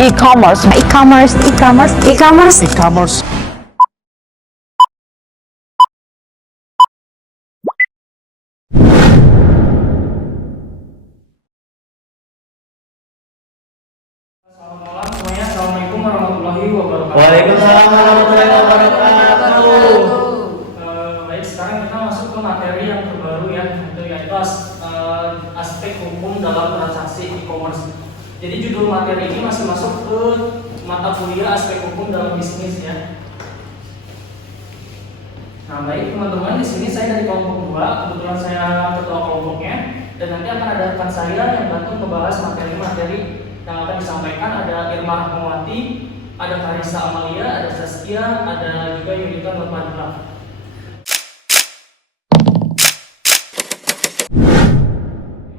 E-commerce. E-commerce. E-commerce. E-commerce. E-commerce. Selamat malam semuanya. Assalamualaikum warahmatullahi wabarakatuh. Waalaikumsalam warahmatullahi wabarakatuh. Baik, sekarang kita masuk ke materi yang terbaru ya, yaitu aspek hukum dalam transaksi e-commerce. Jadi judul materi ini masih masuk ke mata kuliah aspek hukum dalam bisnis ya. Nah, baik teman-teman, di sini saya dari kelompok 2, kebetulan saya ketua kelompoknya, dan nanti akan ada rekan saya yang bantu membahas materi-materi yang akan disampaikan. Ada Irma Rahmawati, ada Karisa Amalia, ada Saskia, ada juga Yunita Nurmadila.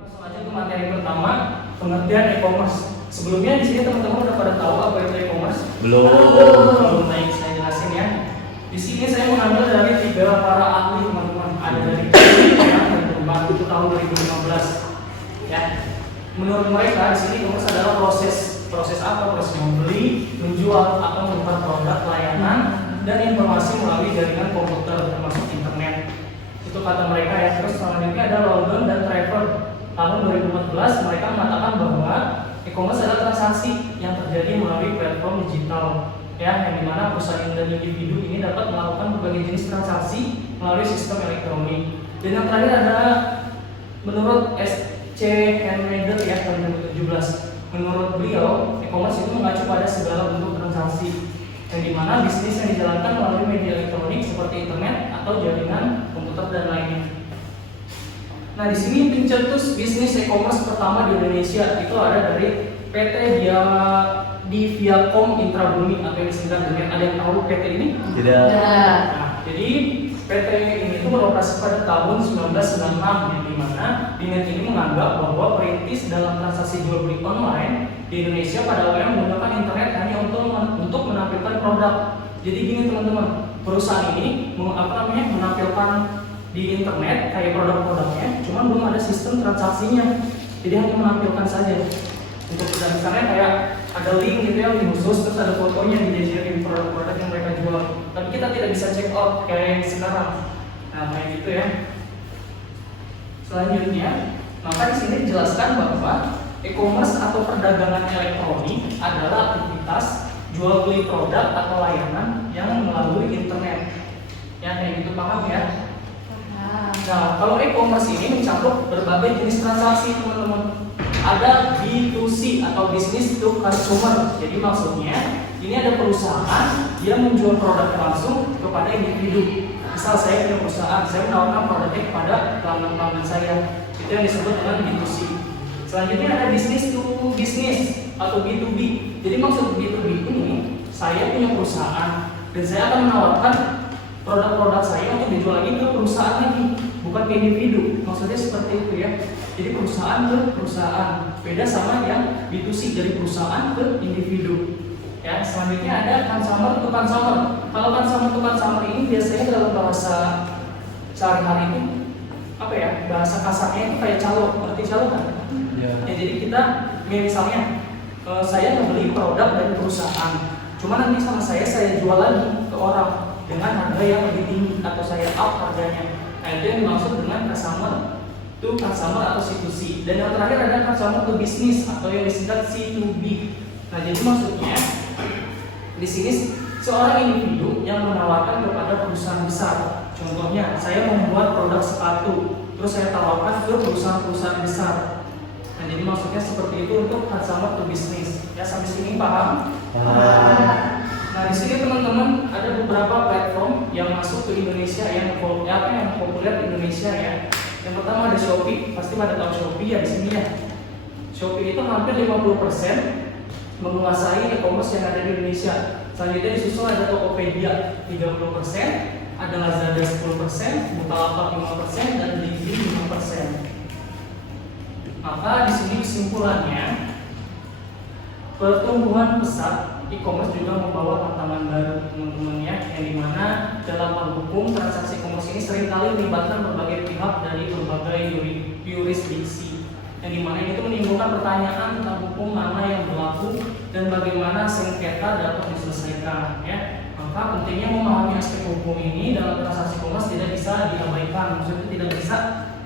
Langsung aja ke materi pertama, pengertian e-commerce. Sebelumnya di sini teman-teman udah pada tahu apa itu e-commerce? Belum. Baik, saya jelasin ya. Di sini saya mengambil dari 3 para ahli teman-teman. Ada dari itu tahun 2015. Ya. Menurut mereka di sini e-commerce adalah proses apa? Proses membeli, menjual atau menukar produk, layanan dan informasi melalui jaringan komputer termasuk internet. Itu kata mereka ya. Terus selanjutnya ada London dan Trevor tahun 2014, mereka mengatakan bahwa e-commerce adalah transaksi yang terjadi melalui platform digital ya, yang dimana perusahaan dan individu ini dapat melakukan berbagai jenis transaksi melalui sistem elektronik. Dan yang terakhir ada menurut S.C. Henreger ya tahun 2017. Menurut beliau, e-commerce itu mengacu pada segala bentuk transaksi, yang dimana bisnis yang dijalankan melalui media elektronik seperti internet atau jaringan komputer dan lainnya. Nah, di sini pencetus bisnis e-commerce pertama di Indonesia itu ada dari PT Viacom Intrabumi atau yang disingkat dengan, ada yang tahu PT ini? Tidak. Nah, jadi PT ini itu beroperasi pada tahun 1996, yang dimana Dinet ini menganggap bahwa perintis dalam transaksi jual beli online di Indonesia pada awalnya menggunakan internet hanya untuk menampilkan produk. Jadi gini teman-teman, perusahaan ini menampilkan di internet kayak produk-produknya, cuman belum ada sistem transaksinya. Jadi hanya menampilkan saja. Untuk misalnya kayak ada link gitu yang khusus, terus ada fotonya dijajarin produk-produk yang mereka jual. Tapi kita tidak bisa check out kayak yang sekarang. Nah, kayak gitu ya. Selanjutnya, maka di sini dijelaskan bahwa e-commerce atau perdagangan elektronik adalah aktivitas jual beli produk atau layanan yang melalui internet. Ya, kayak gitu, paham ya? Nah, kalau e-commerce ini mencakup berbagai jenis transaksi teman-teman. Ada B2C atau business to consumer. Jadi maksudnya ini ada perusahaan yang menjual produk langsung kepada individu. Misal saya punya perusahaan, saya menawarkan produknya kepada pelanggan saya. Itu yang disebut dengan B2C. Selanjutnya ada business to business atau B2B. Jadi maksud B2B ini, saya punya perusahaan dan saya akan menawarkan produk-produk saya untuk dijual lagi ke perusahaan lagi, bukan ke individu. Maksudnya seperti itu ya. Jadi perusahaan ke perusahaan, beda sama yang B2C dari perusahaan ke individu. Ya, selanjutnya ada consumer to consumer. Kalau consumer to consumer ini biasanya dalam bahasa sehari-hari itu apa ya? Bahasa kasarnya itu kayak calo, berarti calo kan? Ya, jadi kita misalnya saya membeli produk dari perusahaan, cuma nanti sama saya jual lagi ke orang dengan harga yang lebih tinggi atau saya up harganya. Nah, itu yang dimaksud dengan customer to customer atau C2C. Dan yang terakhir ada customer to business atau yang disingkat C2B. Nah, jadi maksudnya di sini seorang individu yang menawarkan kepada perusahaan besar. Contohnya, saya membuat produk sepatu, terus saya tawarkan ke perusahaan-perusahaan besar. Nah, jadi maksudnya seperti itu untuk customer to business. Ya, sampai sini paham? Nah, di sini teman-teman ada beberapa platform yang masuk ke Indonesia yang populer di Indonesia ya. Yang pertama ada Shopee, pasti pada tahu Shopee ya di sini ya. Shopee itu hampir 50% menguasai e-commerce yang ada di Indonesia. Selanjutnya disusul ada Tokopedia 30%, ada Lazada 10%, Bukalapak 5%, dan Blibli 5%. Maka di sini kesimpulannya, pertumbuhan pesat e-commerce juga membawa tantangan baru teman-teman ya, yang dimana dalam hal hukum transaksi e-commerce ini seringkali melibatkan berbagai pihak dari berbagai yurisdiksi. yang dimana ini tuh menimbulkan pertanyaan tentang hukum mana yang berlaku dan bagaimana sengketa dapat diselesaikan ya. Maka pentingnya memahami aspek hukum ini dalam transaksi komersi tidak bisa diabaikan, maksudnya tidak bisa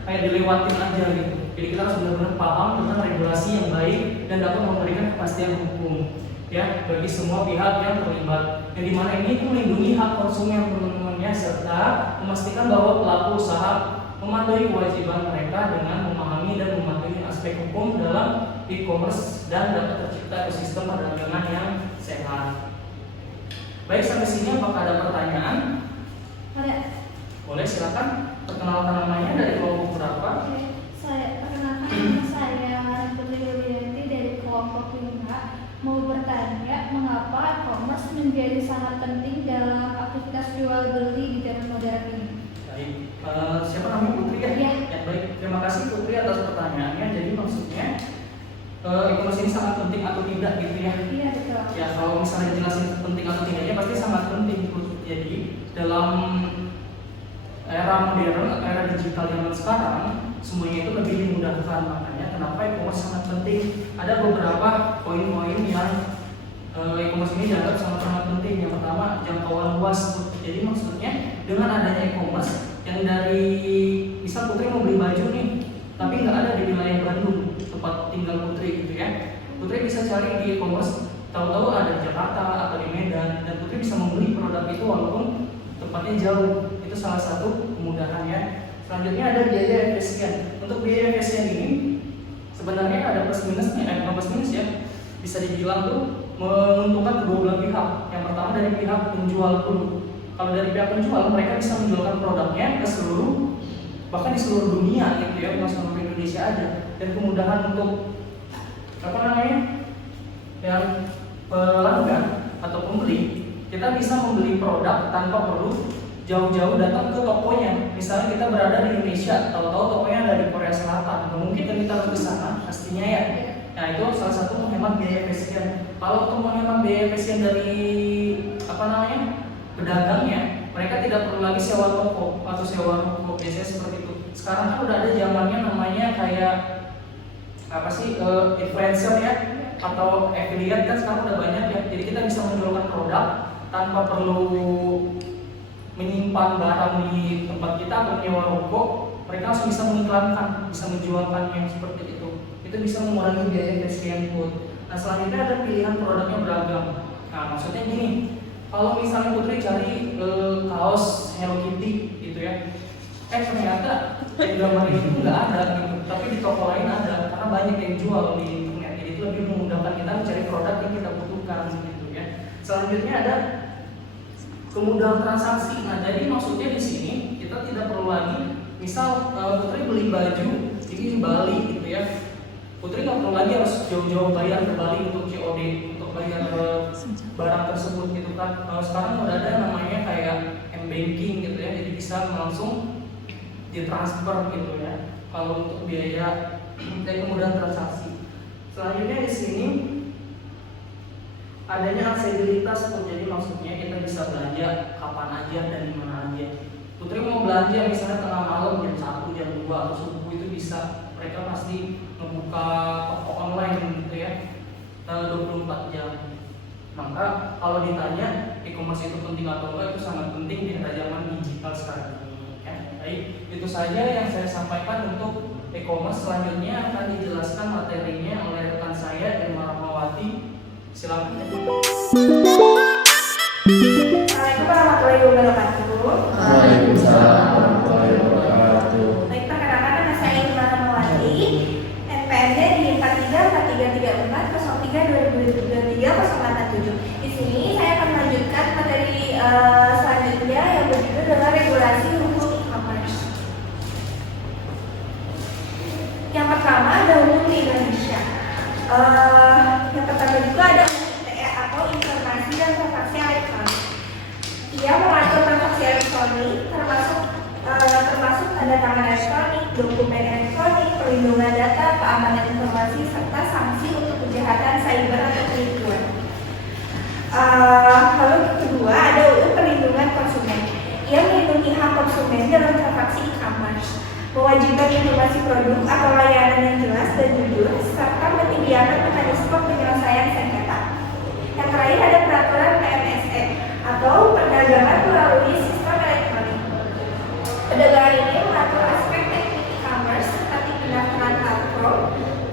kayak dilewatin aja gitu. Jadi kita harus benar-benar paham tentang regulasi yang baik dan dapat memberikan kepastian hukum ya bagi semua pihak yang terlibat. Yang dimana ini tuh melindungi hak konsumen teman-temannya serta memastikan bahwa pelaku usaha mematuhi kewajiban mereka dengan memahami dan mematuhi aspek hukum dalam e-commerce dan dapat tercipta ekosistem perdagangan yang sehat. Baik, sampai sini apakah ada pertanyaan? Ada. Boleh, silakan. Perkenalkan namanya, dari kelompok berapa? Oke, perkenalkan nama saya Putri Yulianti dari kelompok 5. Mau bertanya, mengapa e-commerce menjadi sangat penting dalam aktivitas jual beli di zaman modern ini? Baik, siapa namanya Putri ya? Iya. Ya, baik, terima kasih Putri atas pertanyaannya. Jadi maksudnya e-commerce ini sangat penting atau tidak gitu ya? Iya, betul. Ya, kalau misalnya dijelasin penting atau tidaknya pasti sangat penting. Jadi dalam era modern, era digital zaman sekarang, semuanya itu lebih dimudahkan. Makanya kenapa e-commerce sangat penting? Ada beberapa poin-poin yang e-commerce ini dianggap sangat-sangat penting. Yang pertama, jangkauan luas. Jadi maksudnya dengan adanya e-commerce yang dari misal Putri mau beli baju nih, tapi nggak ada di wilayah Bandung tempat tinggal Putri gitu ya. Putri bisa cari di e-commerce, tahu-tahu ada di Jakarta atau di Medan, dan Putri bisa membeli produk itu walaupun tempatnya jauh. Itu salah satu kemudahannya. Selanjutnya ada biaya efisien. Untuk biaya efisien ini sebenarnya ada plus minusnya, plus minus ya. Bisa dibilang tuh menguntungkan kedua belah pihak. Yang pertama dari pihak penjual dulu. Kalau dari pihak penjual, mereka bisa menjualkan produknya ke seluruh, bahkan di seluruh dunia gitu ya, bukan cuma di Indonesia aja. Dan kemudahan untuk apa namanya, yang pelanggan atau pembeli, kita bisa membeli produk tanpa perlu jauh-jauh datang ke tokonya. Misalnya kita berada di Indonesia, tahu-tahu tokonya ada di Korea Selatan, nggak mungkin kan kita harus ke sana pastinya ya. Nah itu salah satu menghemat biaya efisien. Kalau untuk menghemat biaya efisien dari apa namanya pedagangnya, mereka tidak perlu lagi sewa toko atau sewa ruko, biasanya seperti itu. Sekarang kan udah ada zamannya namanya kayak apa sih influencer ya atau affiliate kan sekarang udah banyak ya. Jadi kita bisa menjualkan produk tanpa perlu menyimpan barang di tempat kita atau menyewa ruko. Mereka langsung bisa mengiklankan, bisa menjualkannya seperti itu. Itu bisa mengurangi biaya efisien pun. Nah selanjutnya ada pilihan produknya beragam. Nah maksudnya gini, kalau misalnya Putri cari kaos Hello Kitty gitu ya, ternyata gambar itu nggak ada gitu, tapi di toko lain ada karena banyak yang jual di internet. Jadi itu lebih memudahkan kita mencari produk yang kita butuhkan gitu ya. Selanjutnya ada kemudahan transaksi. Nah jadi maksudnya di sini kita tidak perlu lagi, misal Putri beli baju di Bali gitu ya, Putri nggak perlu lagi harus jauh-jauh bayar ke Bali untuk COD, untuk bayar barang tersebut gitu kan. Sekarang udah ada namanya kayak m-banking gitu ya, jadi bisa langsung ditransfer gitu ya. Kalau untuk biaya dan kemudahan transaksi. Selanjutnya di sini adanya aksesibilitas. Jadi maksudnya kita bisa belanja kapan aja dan di mana aja. Putri mau belanja misalnya tengah malam jam 1, jam 2 atau subuh itu bisa. Mereka pasti membuka toko online gitu ya 24 jam. Maka kalau ditanya e-commerce itu penting atau enggak, itu sangat penting di era zaman digital sekarang ini ya. Baik, itu saja yang saya sampaikan untuk e-commerce. Selanjutnya akan dijelaskan materinya oleh rekan saya Irma Rahmawati. Silakan. Assalamualaikum warahmatullahi wabarakatuh. Waalaikumsalam warahmatullahi wabarakatuh. Baik, perkenalkan nama saya Irma Rahmawati, NPM-nya di 4343303023 Di sini saya akan melanjutkan materi selanjutnya yang berjudul dengan regulasi hukum e-commerce. Yang pertama ada hukum di Indonesia. Yang pertama juga ada ITE atau Informasi dan Transaksi Elektronik. Ia mengatur transaksi elektronik termasuk tanda tangan elektronik, dokumen elektronik, perlindungan data, keamanan informasi, serta sanksi untuk kejahatan cyber atau penipuan. Lalu kedua ada UU Perlindungan Konsumen. Ia melindungi hak konsumen dalam transaksi e-commerce. mewajibkan informasi produk atau layanan yang jelas dan jujur, serta menyediakan mekanisme penyelesaian sengketa. Yang terakhir ada peraturan PMSE atau perdagangan melalui sistem elektronik. Perdagangan ini mengatur aspek teknik e-commerce seperti pendaftaran platform,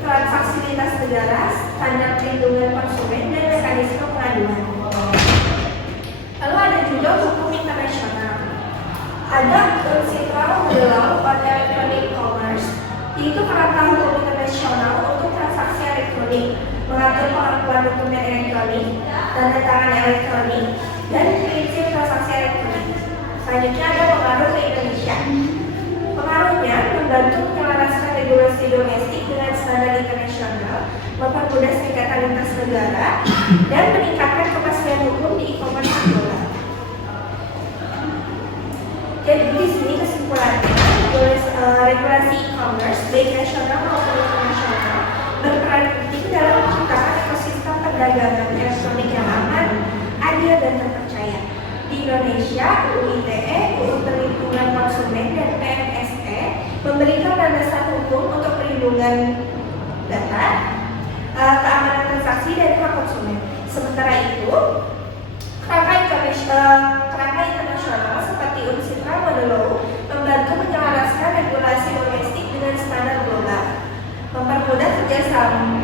transaksi lintas negara, standar perlindungan konsumen, dan mekanisme pengaduan. Lalu ada juga hukum internasional. Ada UNCITRAL Law on Electronic Commerce, yaitu kerangka hukum internasional untuk transaksi elektronik, mengatur pengakuan dokumen elektronik, tanda tangan elektronik, dan prinsip transaksi elektronik. Selanjutnya ada pengaruh ke Indonesia. Pengaruhnya membantu menyelaraskan regulasi domestik dengan standar internasional, mempermudah sengketa lintas negara, dan meningkatkan kepastian hukum di e-commerce global. Jadi di sini kesimpulannya, regulasi e-commerce baik nasional maupun internasional berperan penting dalam menciptakan ekosistem perdagangan elektronik yang aman, adil, dan terpercaya. Di Indonesia, UU ITE, UU Perlindungan Konsumen, dan PMSE memberikan landasan hukum untuk perlindungan data, keamanan transaksi, dan hak konsumen. Sementara itu, kerangka internasional seperti UNCITRAL Model Law membantu menyelaraskan regulasi domestik dengan standar global, mempermudah kerjasama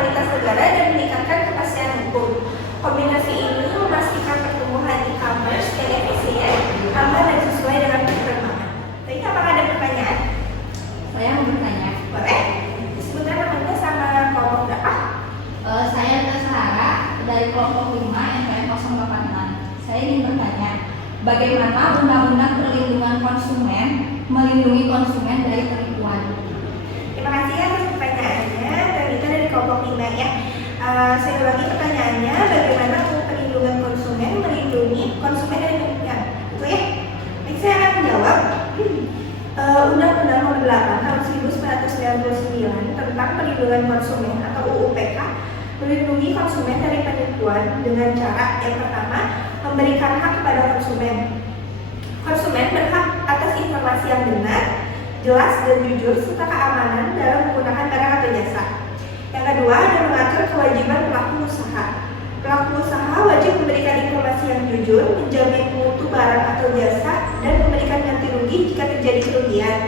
lintas negara, dan meningkatkan kepastian hukum. Kombinasi ini memastikan pertumbuhan e-commerce yang efisien, aman, dan sesuai dengan perkembangan. Jadi apakah ada pertanyaan? Saya mau bertanya. Boleh? Disebutkan namanya sama kelompok berapa? Saya Sahara dari kelompok 5 NPM 086. Saya ingin bertanya, bagaimana Undang-Undang Perlindungan Konsumen melindungi konsumen dari penipuan? Terima kasih atas pertanyaannya. Dan itu dari kelompok 5 ya. Saya ulangi pertanyaannya, bagaimana perlindungan konsumen melindungi konsumen dari penipuan? Itu ya. Baik, saya akan menjawab. Undang-Undang Nomor 8 Tahun 1999 tentang Perlindungan Konsumen atau UU PK melindungi konsumen dari penipuan dengan cara yang pertama, memberikan hak kepada konsumen. Konsumen berhak atas informasi yang benar, jelas, dan jujur serta keamanan dalam menggunakan barang atau jasa. Yang kedua, ada mengatur kewajiban pelaku usaha. Pelaku usaha wajib memberikan informasi yang jujur, menjamin mutu barang atau jasa, dan memberikan ganti rugi jika terjadi kerugian.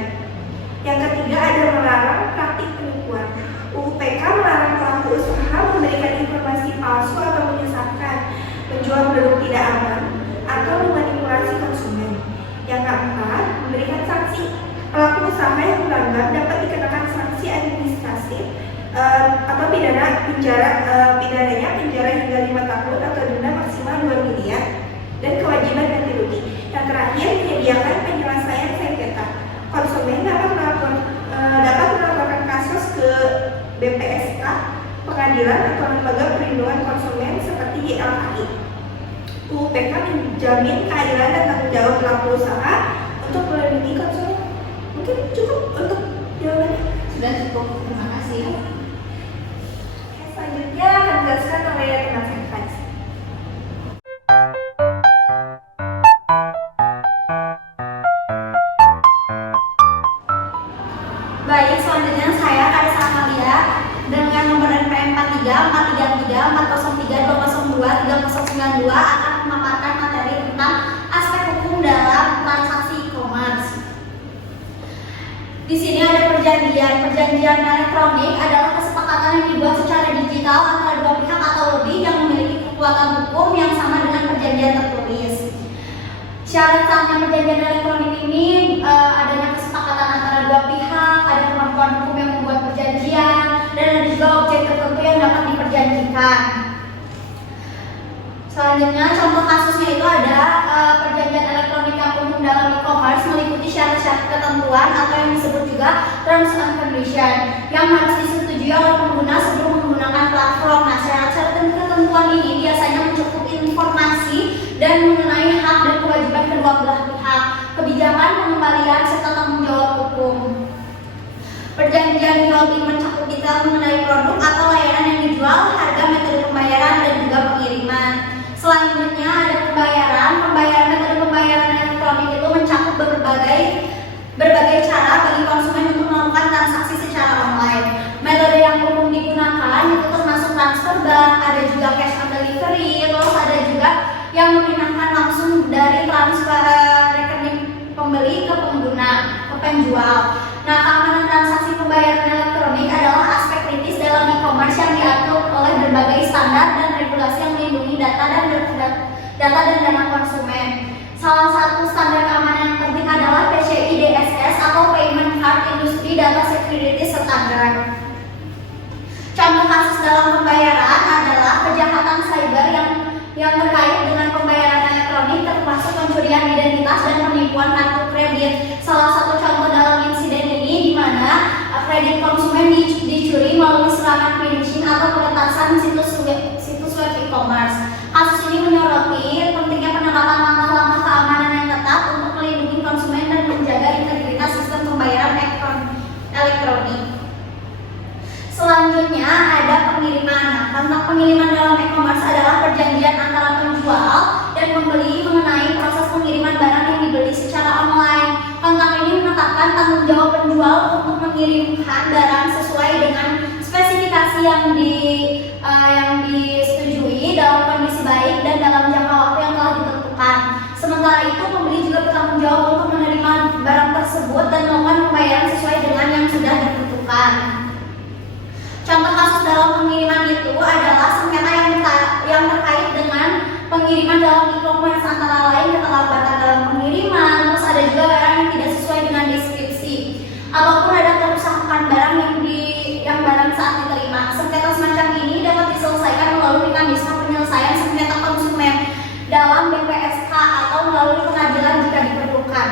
Yang ketiga, ada melarang praktik penipuan. UU PK melarang pelaku usaha memberikan informasi palsu atau menyesatkan, menjual produk tidak aman, atau memanipulasi konsumen. Yang keempat, memberikan sanksi. Pelaku usaha yang melanggar dapat dikenakan sanksi administratif atau pidananya penjara hingga 5 tahun atau denda maksimal 2 miliar dan kewajiban ganti rugi. Yang terakhir, menyediakan penyelesaian sengketa. Konsumen dapat melaporkan kasus ke BPSK, pengadilan atau lembaga perlindungan konsumen seperti YLKI. UU PK menjamin keadilan dan tanggung jawab pelaku usaha untuk melindungi konsumen. Mungkin cukup untuk jawabannya. Sudah cukup, terima kasih. Selanjutnya akan dijelaskan oleh teman saya Faiz. Baik, selanjutnya saya Karisa Amalia dengan nomor NPM 43 433 403 202 3092 akan memaparkan materi tentang aspek hukum dalam transaksi e-commerce. Di sini ada perjanjian. Perjanjian elektronik adalah kesepakatan yang dibuat secara digital antara dua pihak atau lebih yang memiliki kekuatan hukum yang sama dengan perjanjian tertulis. Syarat sahnya perjanjian elektronik ini adanya kesepakatan antara dua pihak, ada kemampuan hukum yang membuat perjanjian, dan ada juga objek tertentu yang dapat diperjanjikan. Selanjutnya, contoh kasusnya itu ada perjanjian elektronik yang umum dalam e-commerce meliputi syarat-syarat ketentuan atau yang disebut juga terms and condition yang harus disetujui oleh pengguna sebelum menggunakan platform. Nah, syarat-syarat dan ketentuan ini biasanya mencakup informasi dan mengenai hak dan kewajiban kedua belah pihak, kebijakan pengembalian serta tanggung jawab hukum. Perjanjian jual beli mencakup detail mengenai produk atau layanan yang dijual, harga, metode pembayaran, dan juga pengiriman. Selanjutnya ada pembayaran. Metode pembayaran elektronik itu mencakup berbagai berbagai cara bagi konsumen untuk melakukan transaksi secara online. Metode yang umum digunakan itu termasuk transfer bank, ada juga cash on delivery, terus ada juga yang memindahkan langsung dari transfer rekening pembeli ke pengguna, ke penjual. Nah, keamanan transaksi pembayaran elektronik adalah aspek kritis dalam e-commerce yang diatur oleh berbagai standar dan regulasi yang melindungi data dan dana konsumen. Salah satu standar keamanan yang penting adalah PCI DSS atau Payment Card Industry Data Security Standard. Contoh kasus dalam pembayaran adalah kejahatan cyber yang terkait dengan pembayaran elektronik, termasuk pencurian identitas dan penipuan kartu kredit. Salah satu contoh dalam insiden ini di mana kredit konsumen dicuri melalui serangan phishing atau peretasan situs web e-commerce. Kasus ini menyoroti pentingnya penerapan langkah-langkah keamanan yang ketat untuk melindungi konsumen dan menjaga integritas sistem pembayaran elektronik. Selanjutnya ada pengiriman. Nah, tentang pengiriman dalam e-commerce adalah perjanjian antara penjual dan pembeli mengenai proses pengiriman barang yang dibeli secara online. Kontrak ini menetapkan tanggung jawab penjual untuk mengirimkan barang sesuai dengan spesifikasi yang disetujui dalam kondisi baik dan dalam jangka waktu yang telah ditentukan. Sementara itu, pembeli juga bertanggung jawab untuk menerima barang tersebut dan melakukan pembayaran sesuai dengan yang sudah ditentukan. Contoh kasus dalam pengiriman itu adalah sengketa yang terkait dengan pengiriman dalam e-commerce, antara lain keterlambatan dalam pengiriman, terus ada juga barang yang tidak sesuai dengan deskripsi, ataupun ada kerusakan barang yang barang saat diterima. Sengketa semacam ini dapat diselesaikan melalui mekanisme penyelesaian sengketa konsumen dalam BPSK atau melalui pengadilan jika diperlukan.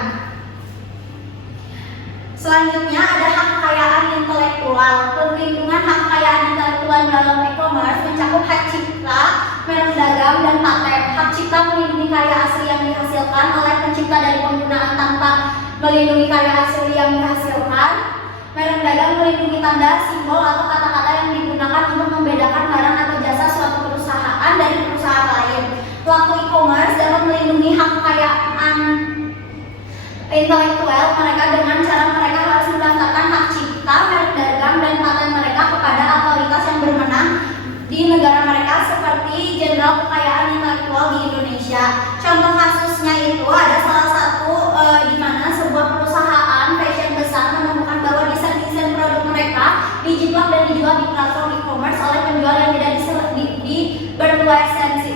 Selanjutnya ada hak kekayaan intelektual. Perlindungan hak kekayaan intelektual dalam e-commerce mencakup hak cipta, merek dagang, dan paten. Hak cipta melindungi karya asli yang dihasilkan oleh pencipta dari penggunaan tanpa melindungi karya asli yang dihasilkan. Merek dagang melindungi tanda, simbol, atau kata-kata yang digunakan untuk membedakan barang atau jasa suatu perusahaan dari perusahaan lain. Pelaku e-commerce dapat melindungi hak kekayaan intelektual mereka dengan cara mereka harus mendaftarkan hak cipta, merek dagang, dan paten mereka kepada otoritas yang berwenang di negara mereka seperti Jenderal Kekayaan Intelektual di Indonesia. Contoh kasusnya itu ada salah satu di mana sebuah perusahaan fashion besar menemukan bahwa desain-desain produk mereka dijiplak dan dijual di platform e-commerce oleh penjual yang tidak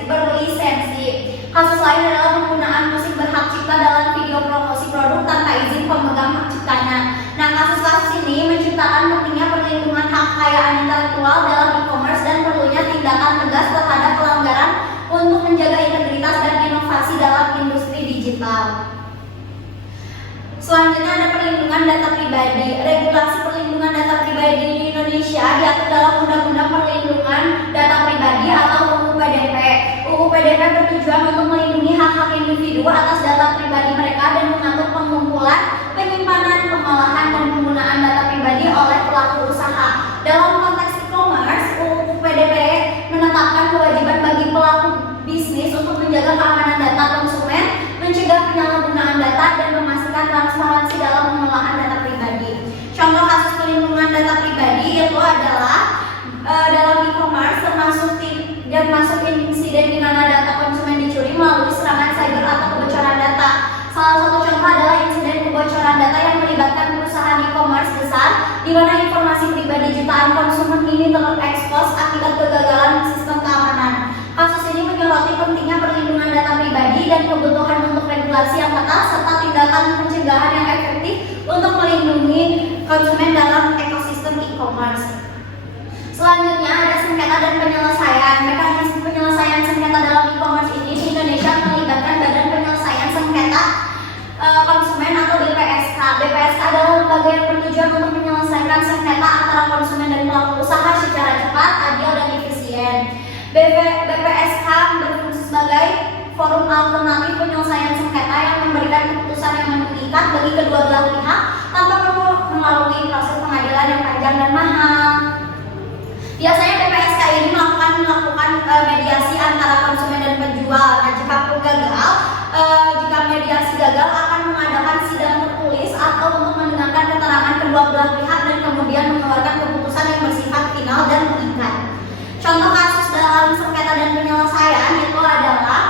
berlisensi. Kasus lain adalah penggunaan musik berhak cipta dalam video promosi produk tanpa izin pemegang hak ciptanya. Nah, kasus-kasus ini menciptakan pentingnya perlindungan hak kekayaan intelektual dalam e-commerce dan perlunya tindakan tegas terhadap pelanggaran untuk menjaga integritas dan inovasi dalam industri digital. Selanjutnya ada perlindungan data pribadi. Regulasi perlindungan data pribadi di Indonesia diatur dalam Undang-Undang Perlindungan Data Pribadi atau UU PDP. UU PDP bertujuan untuk melindungi hak-hak individu atas data pribadi mereka dan mengatur pengumpulan, penyimpanan, pengolahan, dan penggunaan data pribadi oleh pelaku usaha. Dalam konteks e-commerce, UU PDP menetapkan kewajiban bagi pelaku bisnis untuk menjaga keamanan data konsumen, mencegah penyalahgunaan data, dan memastikan transparansi dalam pengelolaan data pribadi. Contoh kasus perlindungan data pribadi itu adalah dalam e-commerce termasuk insiden di mana data konsumen dicuri melalui serangan cyber atau kebocoran data. Salah satu contoh adalah insiden kebocoran data yang melibatkan perusahaan e-commerce besar, di mana informasi pribadi jutaan konsumen ini terekspos akibat kegagalan sistem keamanan. Kasus ini menyoroti pentingnya perlindungan data pribadi dan kebutuhan untuk regulasi yang ketat serta tindakan pencegahan yang efektif untuk melindungi konsumen dalam ekosistem e-commerce. Selanjutnya ada sengketa dan penyelesaian. Mekanisme penyelesaian sengketa dalam e-commerce ini di Indonesia melibatkan Badan Penyelesaian Sengketa Konsumen atau BPSK. BPSK adalah lembaga yang bertujuan untuk menyelesaikan sengketa antara konsumen dan pelaku usaha secara cepat, adil, dan efisien. BPSK berfungsi sebagai forum alternatif penyelesaian sengketa yang memberikan keputusan yang mengikat bagi kedua belah pihak tanpa perlu melalui proses pengadilan yang panjang dan mahal. Biasanya BPSK ini melakukan mediasi antara konsumen dan penjual. Nah, jika mediasi gagal akan mengadakan sidang tertulis atau untuk mendengarkan keterangan kedua belah pihak dan kemudian mengeluarkan keputusan yang bersifat final dan mengikat. Contoh kasus dalam sengketa dan penyelesaian itu adalah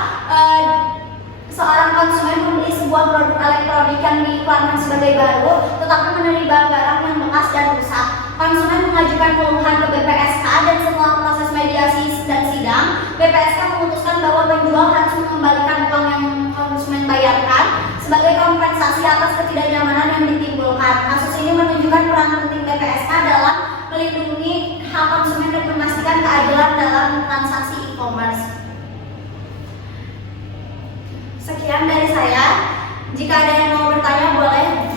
seorang konsumen membeli sebuah produk elektronik yang diiklankan sebagai baru, tetapi menerima barang yang bekas dan rusak. Konsumen mengajukan keluhan ke BPSK dan setelah proses mediasi dan sidang, BPSK memutuskan bahwa penjual harus mengembalikan uang yang konsumen bayarkan sebagai kompensasi atas ketidaknyamanan yang ditimbulkan. Kasus ini menunjukkan peran penting BPSK dalam melindungi hak konsumen dan memastikan keadilan dalam transaksi e-commerce. Sekian dari saya. Jika ada yang mau bertanya boleh.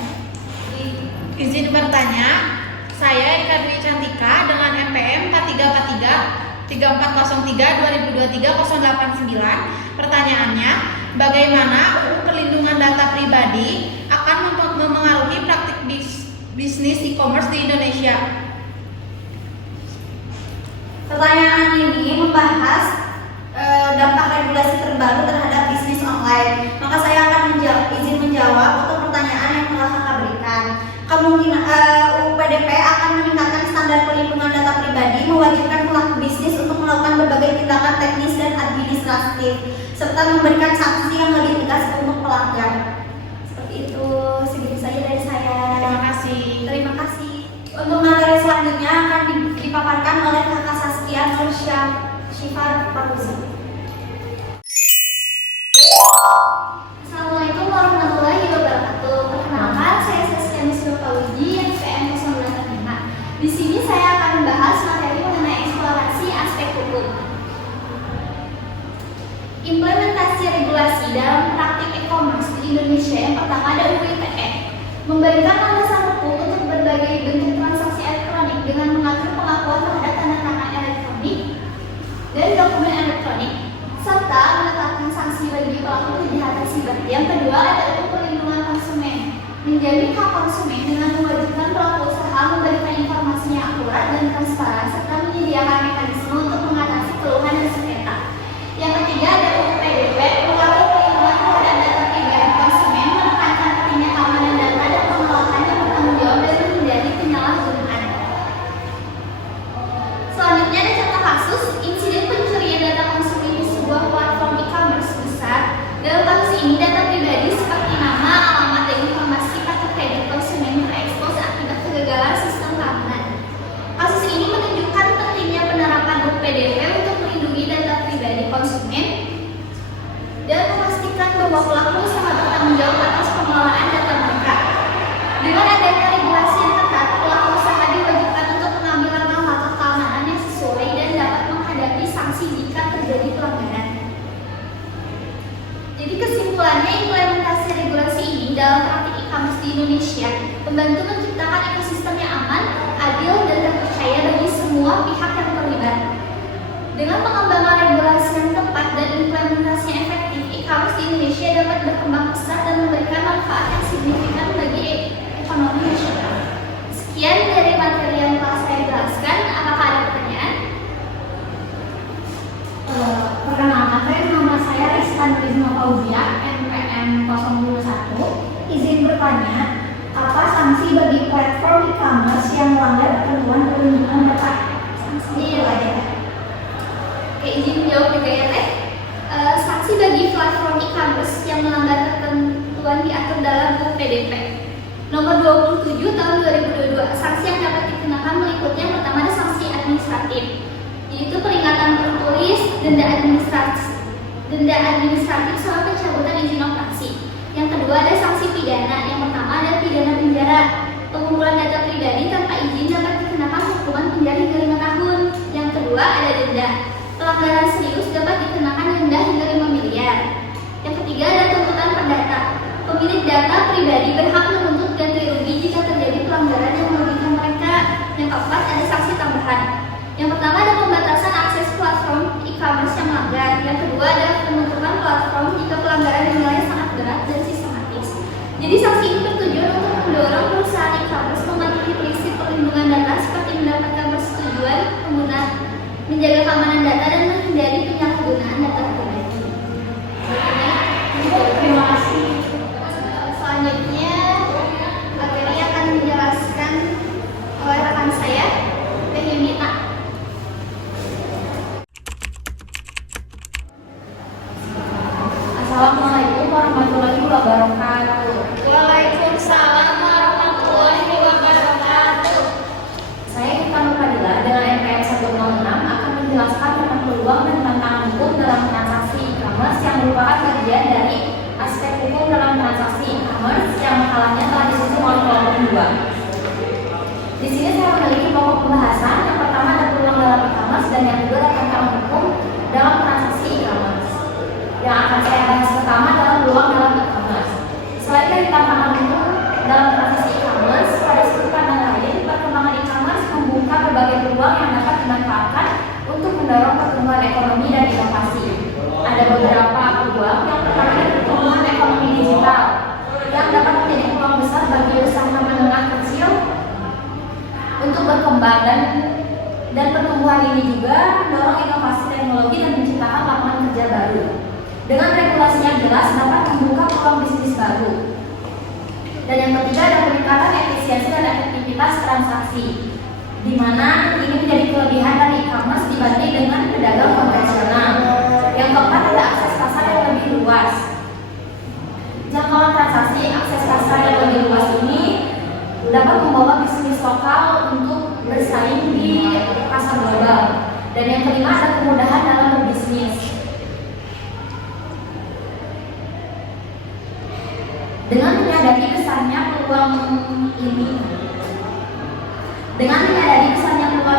Izin bertanya, saya Eka Dwi Cantika dengan NPM 4333-3403-2023-089. Pertanyaannya, bagaimana UU Perlindungan Data Pribadi akan memengaruhi praktik bisnis e-commerce di Indonesia? Pertanyaan ini membahas dampak regulasi terbaru terhadap bisnis online. Maka saya akan izin menjawab untuk pertanyaan yang telah kakak berikan. Kemungkinan UU PDP akan meningkatkan standar perlindungan data pribadi, mewajibkan pelaku bisnis untuk melakukan berbagai tindakan teknis dan administratif, serta memberikan sanksi yang lebih tegas untuk pelanggar. Seperti itu, segitu saja dari saya. Terima kasih. Terima kasih. Untuk materi selanjutnya akan dipaparkan oleh kakak Saskia Nur Syifar Faruzi. Assalamualaikum warahmatullahi wabarakatuh. Perkenalkan, saya Saskia Nur Faruzi, NPM 0905. Di sini saya akan membahas materi mengenai eksplorasi aspek hukum. Implementasi regulasi dalam praktik e-commerce di Indonesia yang pertama ada UU ITE, memberikan landasan hukum untuk berbagai bentuk transaksi elektronik dengan mengatur pengakuan terhadap tanda tangan elektronik dan dokumen elektronik, serta menetapkan sanksi bagi pelaku kejahatan siber. Yang kedua ada UU Perlindungan Konsumen, menjamin hak konsumen dengan mewajibkan pelaku usaha memberikan informasi yang akurat dan transparan serta menyediakan mekanisme untuk mengatasi keluhan dan sengketa. Yang ketiga ada UU PDP, mengatur perlindungan terhadap data pribadi konsumen, menekankan pentingnya keamanan data dan pengelolaannya bertanggung jawab dan menghindari penyalahgunaan. Selanjutnya ada contoh kasus insiden pencurian data konsumen di sebuah platform e-commerce besar. Dalam kasus ini data pribadi seperti nama, alamat, dan informasi kartu kredit konsumen terekspos akibat kegagalan sistem keamanan. Kasus ini menunjukkan pentingnya penerapan UU PDP untuk melindungi data pribadi konsumen dan memastikan bahwa pelaku usaha bertanggung jawab atas pengelolaan data mereka. Dengan adanya regulasi yang ketat, pelaku usaha diwajibkan untuk mengambil langkah-langkah keamanan yang sesuai dan dapat menghadapi sanksi jika terjadi pelanggaran. Jadi kesimpulannya, implementasi regulasi ini dalam praktik e-commerce di Indonesia membantu menciptakan ekosistem yang aman, adil, dan terpercaya bagi semua pihak yang terlibat. Dengan pengembangan regulasi yang tepat dan implementasi yang efektif, e-commerce di Indonesia dapat berkembang pesat dan memberikan manfaat yang signifikan bagi ekonomi nasional. Sekian dari materi yang telah saya jelaskan. Apakah ada pertanyaan? Perkenalkan, nama saya Rizkan Rizma Fauzia, NPM 021. Izin bertanya, apa sanksi bagi platform e-commerce yang melanggar ketentuan perlindungan data? Sanksinya itu ada. Oke, izin menjawab juga ya Teh. Sanksi bagi platform e-commerce yang melanggar ketentuan diatur dalam UU PDP Nomor 27 tahun 2022. Sanksi yang dapat dikenakan meliputi yang pertama ada sanksi administratif, yaitu peringatan tertulis, denda administratif sama pencabutan izin operasi. Yang kedua ada sanksi pidana. Yang pertama ada pidana penjara. Pengumpulan data pribadi tanpa izin dapat dikenakan hukuman penjara hingga 5 tahun. Yang kedua ada denda. Pelanggaran serius dapat dikenakan denda hingga 5 miliar. Yang ketiga ada tuntutan perdata. Pemilik data pribadi berhak menuntut ganti rugi jika terjadi pelanggaran yang merugikan mereka. Yang keempat ada sanksi tambahan. Yang pertama ada pembatasan akses platform e-commerce yang melanggar. Yang kedua ada penutupan platform jika pelanggaran dinilai sangat berat dan sistematis. Jadi sanksi ini bertujuan untuk mendorong perusahaan e-commerce mematuhi prinsip perlindungan data seperti mendapatkan persetujuan pengguna, menjaga keamanan data, dan menghindari penyalahgunaan data pribadi. Terima kasih. Selanjutnya Assalamualaikum warahmatullahi wabarakatuh. Waalaikumsalam warahmatullahi wabarakatuh. Saya Intan Nurfadila dengan NPM 106 akan menjelaskan tentang peluang dan tantangan hukum dalam transaksi e-commerce yang merupakan bagian dari aspek hukum dalam transaksi e-commerce yang makalahnya telah disusun oleh kelompok 2. Di sini saya memiliki pokok pembahasan. Yang pertama ada peluang dalam e-commerce dan yang kedua ada tantangan hukum dalam transaksi e-commerce. Yang akan saya bahas pertama adalah peluang dalam e-commerce. Selain dari tantangan hukum dalam transaksi e-commerce, pada sudut pandang lain, perkembangan e-commerce membuka berbagai peluang yang dapat dimanfaatkan untuk mendorong pertumbuhan ekonomi dan inovasi. Ada beberapa peluang. Yang pertama adalah pertumbuhan ekonomi digital yang dapat menjadi peluang besar bagi usaha menengah kecil untuk berkembang dan pertumbuhan ini juga mendorong inovasi teknologi dan menciptakan lapangan kerja baru. Dengan regulasi yang jelas dapat membuka peluang bisnis baru. Dan yang ketiga ada peningkatan efisiensi dan efektivitas transaksi, di mana ini menjadi kelebihan dari e-commerce dibanding dengan pedagang konvensional. Yang keempat ada akses pasar yang lebih luas. Jangkauan transaksi akses pasar yang lebih luas ini dapat membawa bisnis lokal untuk bersaing di pasar global. Dan yang kelima ada kemudahan dalam berbisnis. Dengan menyadari besarnya peluang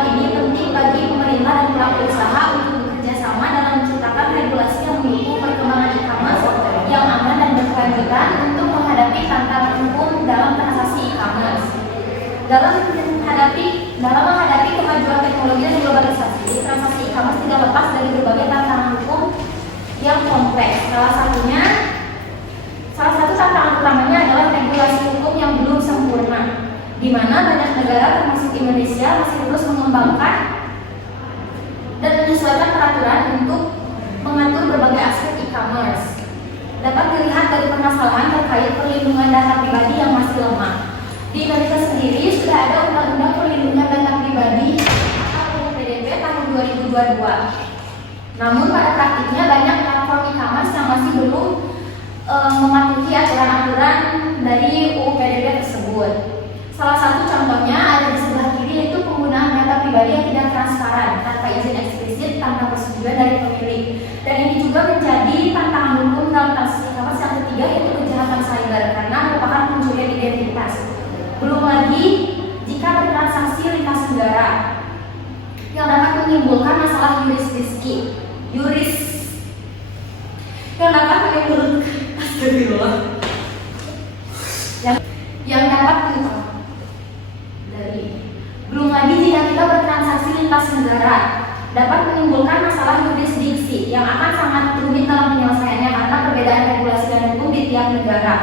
ini, penting bagi pemerintah dan pelaku usaha untuk bekerja sama dalam menciptakan regulasi yang mendukung perkembangan e-commerce yang aman dan berkelanjutan untuk menghadapi tantangan hukum dalam transaksi e-commerce. Dalam menghadapi kemajuan teknologi dan globalisasi, transaksi e-commerce tidak lepas dari berbagai tantangan hukum yang kompleks. Salah satu tantangan utamanya adalah regulasi hukum yang belum sempurna, di mana banyak negara termasuk Indonesia masih terus mengembangkan dan menyesuaikan peraturan untuk mengatur berbagai aspek e-commerce. Dapat dilihat dari permasalahan terkait perlindungan data pribadi yang masih lemah. Di Indonesia sendiri sudah ada Undang-Undang Perlindungan Data Pribadi atau PDP tahun 2022. Namun pada praktiknya banyak platform e-commerce yang masih belum mematuhi aturan-aturan dari UU PDP tersebut. Salah satu contohnya ada di sebelah kiri, yaitu penggunaan data pribadi yang tidak transparan tanpa izin eksplisit tanpa persetujuan dari pemilik. Dan ini juga menjadi tantangan hukum dalam transaksi e-commerce yang ketiga, yaitu kejahatan cyber karena merupakan pencurian identitas. Belum lagi jika bertransaksi lintas negara yang dapat menimbulkan masalah belum lagi jika kita bertransaksi lintas negara dapat menimbulkan masalah yurisdiksi yang akan sangat rumit dalam penyelesaiannya karena perbedaan regulasi dan hukum di tiap negara,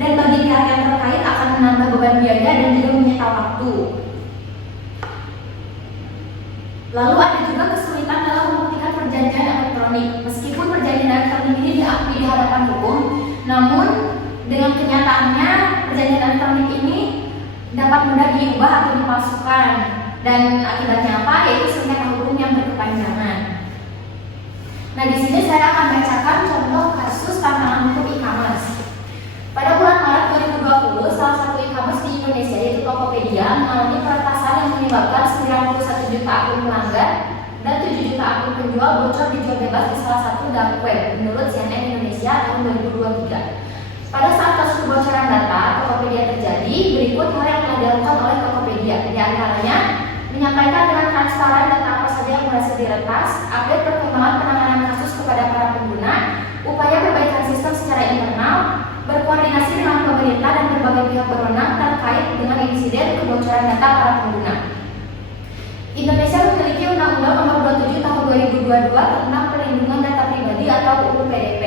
dan bagi pihak yang terkait akan menambah beban biaya dan juga menyita waktu. Lalu ada juga kesulitan dalam membuktikan perjanjian elektronik. Meskipun perjanjian elektronik ini diakui di hadapan hukum, namun dengan kenyataannya perjanjian elektronik ini dapat mudah diubah atau dipalsukan, dan akibatnya apa? Yaitu sengketa hukum yang berkepanjangan. Nah, di sini saya akan bacakan contoh kasus tantangan hukum e-commerce. Pada bulan Maret 2020, salah satu e-commerce di Indonesia yaitu Tokopedia mengalami peretasan yang menyebabkan 91 juta akun pelanggan dan 7 juta akun penjual bocor dijual bebas di salah satu dark web menurut CNN Indonesia tahun 2023. Pada saat kasus kebocoran data Tokopedia terjadi, berikut hal yang telah dilakukan oleh Tokopedia. Di antaranya, menyampaikan dengan transparan data apa saja yang berhasil diretas, update perkembangan penanganan kasus kepada para pengguna, upaya perbaikan sistem secara internal, berkoordinasi dengan pemerintah dan berbagai pihak berwenang terkait dengan insiden kebocoran data para pengguna. Indonesia memiliki Undang-Undang Nomor 27 Tahun 2022 tentang Perlindungan Data Pribadi atau UU PDP.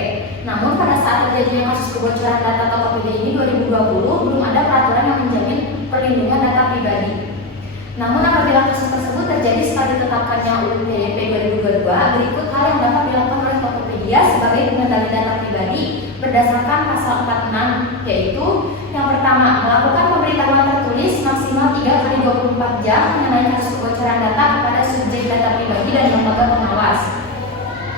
Namun pada saat terjadinya kasus kebocoran data Tokopedia ini 2020 belum ada peraturan yang menjamin perlindungan data pribadi. Namun apabila kasus tersebut terjadi setelah ditetapkannya UU PDP 2022, berikut hal yang dapat dilakukan oleh Tokopedia sebagai pengendali data pribadi berdasarkan pasal 46, yaitu yang pertama, melakukan pemberitahuan tertulis maksimal 3x24 jam mengenai kasus kebocoran data kepada subjek data pribadi dan lembaga pengawas.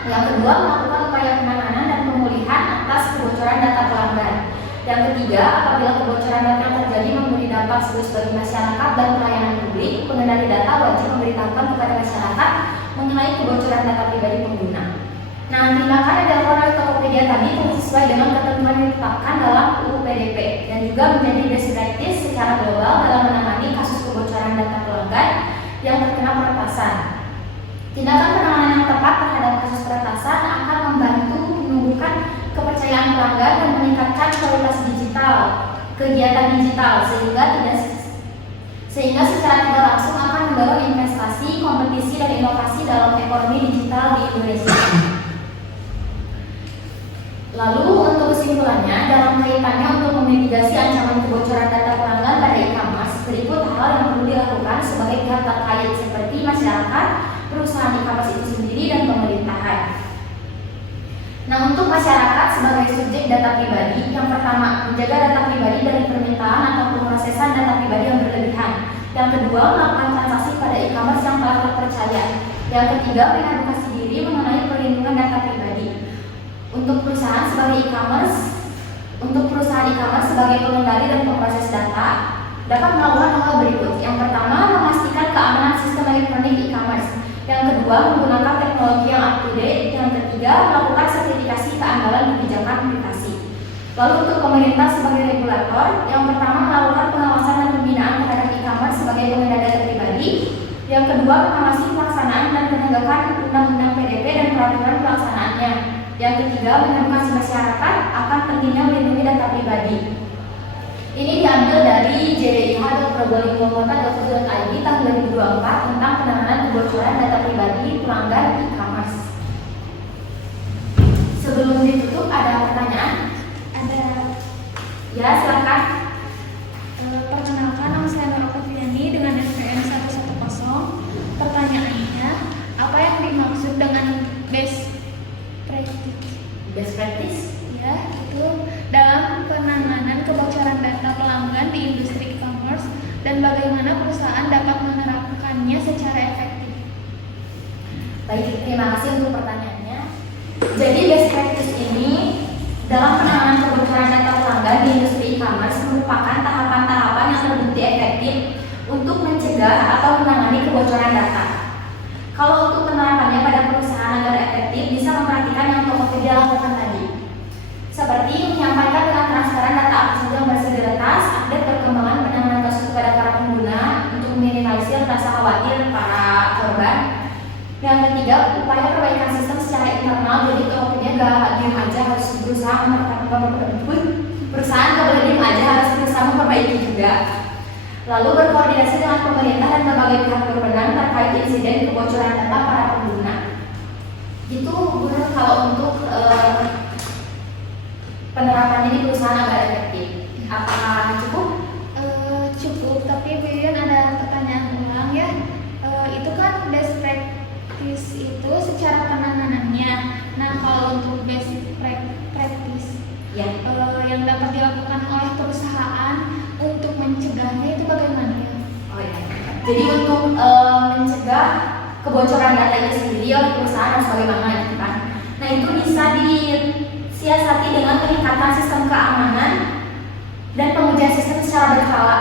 Yang kedua, melakukan upaya penanganan dan pemulihan atas kebocoran data pelanggan. Yang ketiga, apabila kebocoran data yang terjadi memberi dampak serius bagi masyarakat dan pelayanan publik, pengendali data wajib memberitahukan kepada masyarakat mengenai kebocoran data pribadi pengguna. Nah, tindakan yang dilakukan oleh Tokopedia tadi sesuai dengan ketentuan yang ditetapkan dalam UU PDP dan juga menjadi best practice secara global dalam menangani kasus kebocoran data pelanggan yang terkena peretasan. Tindakan penanganan yang tepat terhadap kasus peretasan akan membantu menumbuhkan kepercayaan pelanggan dan meningkatkan kualitas digital, kegiatan digital sehingga secara tidak langsung akan mendorong investasi, kompetisi, dan inovasi dalam ekonomi digital di Indonesia. Lalu untuk kesimpulannya, dalam kaitannya untuk memitigasi ancaman kebocoran data pelanggan pada e-commerce, berikut hal yang perlu dilakukan sebagai pihak terkait seperti masyarakat, perusahaan e-commerce itu sendiri, dan pemerintahan. Nah, untuk masyarakat sebagai subjek data pribadi, yang pertama, menjaga data pribadi dari permintaan atau pemrosesan data pribadi yang berlebihan. Yang kedua, melakukan transaksi pada e-commerce yang telah terpercaya. Yang ketiga, mengedukasi diri mengenai perlindungan data pribadi. Untuk perusahaan e-commerce sebagai pengendali dan pemroses data dapat melakukan hal berikut. Yang pertama, memastikan keamanan sistem elektronik e-commerce. Yang kedua, menggunakan teknologi yang up to date. Yang ketiga, melakukan sertifikasi keandalan kebijakan privasi. Lalu untuk pemerintah sebagai regulator, yang pertama melakukan pengawasan dan pembinaan terhadap e-commerce sebagai pengendali data pribadi. Yang kedua, mengawasi pelaksanaan dan penegakan undang-undang PDP dan peraturan pelaksanaannya. Yang ketiga, mengedukasi masyarakat akan pentingnya melindungi data pribadi. Ini diambil dari jdih.probolinggo.go.id tahun 2024 tentang penanganan kebocoran data pribadi pelanggan e-commerce. Sebelum ditutup, ada pertanyaan? Ada. Ya, silakan. Perkenalkan, nama saya Nora Fiani dengan NPM 110. Pertanyaannya, apa yang dimaksud dengan best practice? Best practice? Ya, itu dalam penanganan kebocoran data pelanggan di industri e-commerce dan bagaimana perusahaan dapat menerapkannya secara efektif. Baik, terima kasih untuk pertanyaannya. Jadi best practice ini dalam penanganan kebocoran data pelanggan di industri e-commerce merupakan tahapan-tahapan yang terbukti efektif untuk mencegah atau menangani kebocoran data. Kalau untuk penerapannya pada perusahaan agar efektif, bisa memperhatikan yang Tokopedia lakukan tadi. Seperti menyampaikan dengan transparan data apa saja yang berseritas, update perkembangan penanganan kasus kepada para pengguna untuk meminimalisir rasa khawatir para korban. Yang ketiga, upaya perbaikan sistem secara internal. Jadi Tokopedia gak diem aja, harus berusaha memperbaiki juga. Lalu berkoordinasi dengan pemerintah dan berbagai pihak berwenang terkait insiden kebocoran data para pengguna. Itu benar kalau untuk penerapannya di perusahaan agar efektif. Apakah cukup? Cukup, tapi Vivian ada pertanyaan ulang ya. Itu kan best practice itu secara penanganannya. Nah, kalau untuk best practice Ya. Yang dapat dilakukan oleh perusahaan untuk mencegahnya itu bagaimana ya? Oh ya. Jadi untuk mencegah kebocoran data itu sendiri oleh perusahaan harus bagaimana gitu kan? Nah, itu bisa disiasati dengan peningkatan sistem keamanan dan pengujian sistem secara berkala.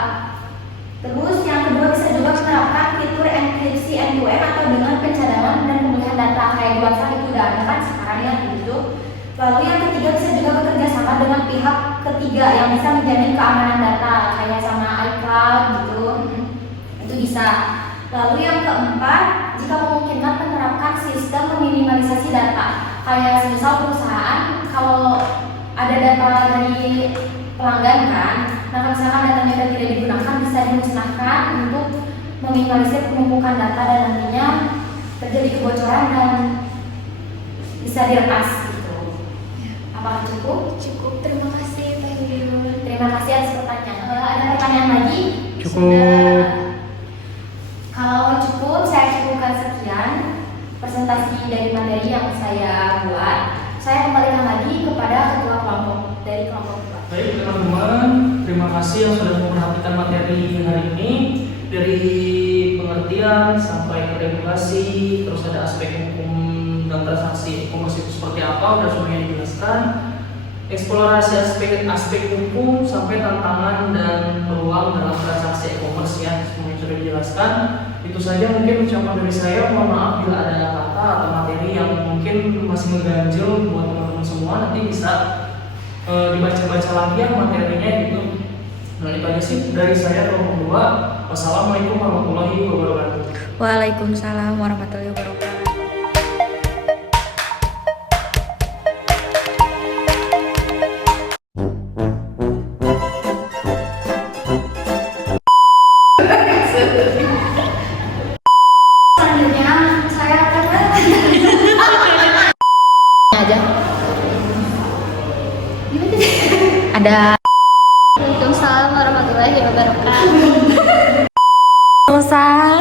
Terus yang kedua bisa juga menerapkan fitur enkripsi end-to-end atau dengan pencadangan dan pemulihan data kayak WhatsApp itu udah ada kan sekarang ya gitu. Lalu yang ketiga bisa juga bekerja sama dengan pihak ketiga yang bisa menjamin keamanan data kayak sama iCloud gitu. Itu bisa. Lalu yang keempat, jika memungkinkan menerapkan sistem meminimalisasi data. Kayak misal perusahaan kalau ada data dari pelanggan kan, nah misalkan datanya sudah tidak digunakan bisa dimusnahkan untuk meminimalisir penumpukan data dan nantinya terjadi kebocoran dan bisa diretas gitu. Apakah cukup? Cukup, terima kasih Teh Yuyun. Terima kasih atas pertanyaan. Ada pertanyaan lagi? Cukup. Kalau cukup, saya cukupkan sekian presentasi dari materi yang saya buat. Saya kembalikan lagi kepada ketua kelompok dari kelompok 2. Baik teman-teman, terima kasih yang sudah memperhatikan materi hari ini. Dari pengertian sampai ke regulasi, terus ada aspek hukum tentang transaksi e-commerce itu seperti apa, udah semuanya dijelaskan. Eksplorasi aspek hukum sampai tantangan dan peluang dalam transaksi e-commerce ya, semuanya sudah dijelaskan. Itu saja mungkin ucapan dari saya. Mohon maaf bila ada kata atau materi yang mungkin masih mengganjil buat teman-teman semua. Nanti bisa dibaca-baca lagi ya materinya gitu. Nah itu aja sih dari saya kelompok 2. Wassalamualaikum warahmatullahi wabarakatuh. Waalaikumsalam warahmatullahi wabarakatuh. Selanjutnya saya akan Aja. Ada. Waalaikumsalam warahmatullahi wabarakatuh. Usah.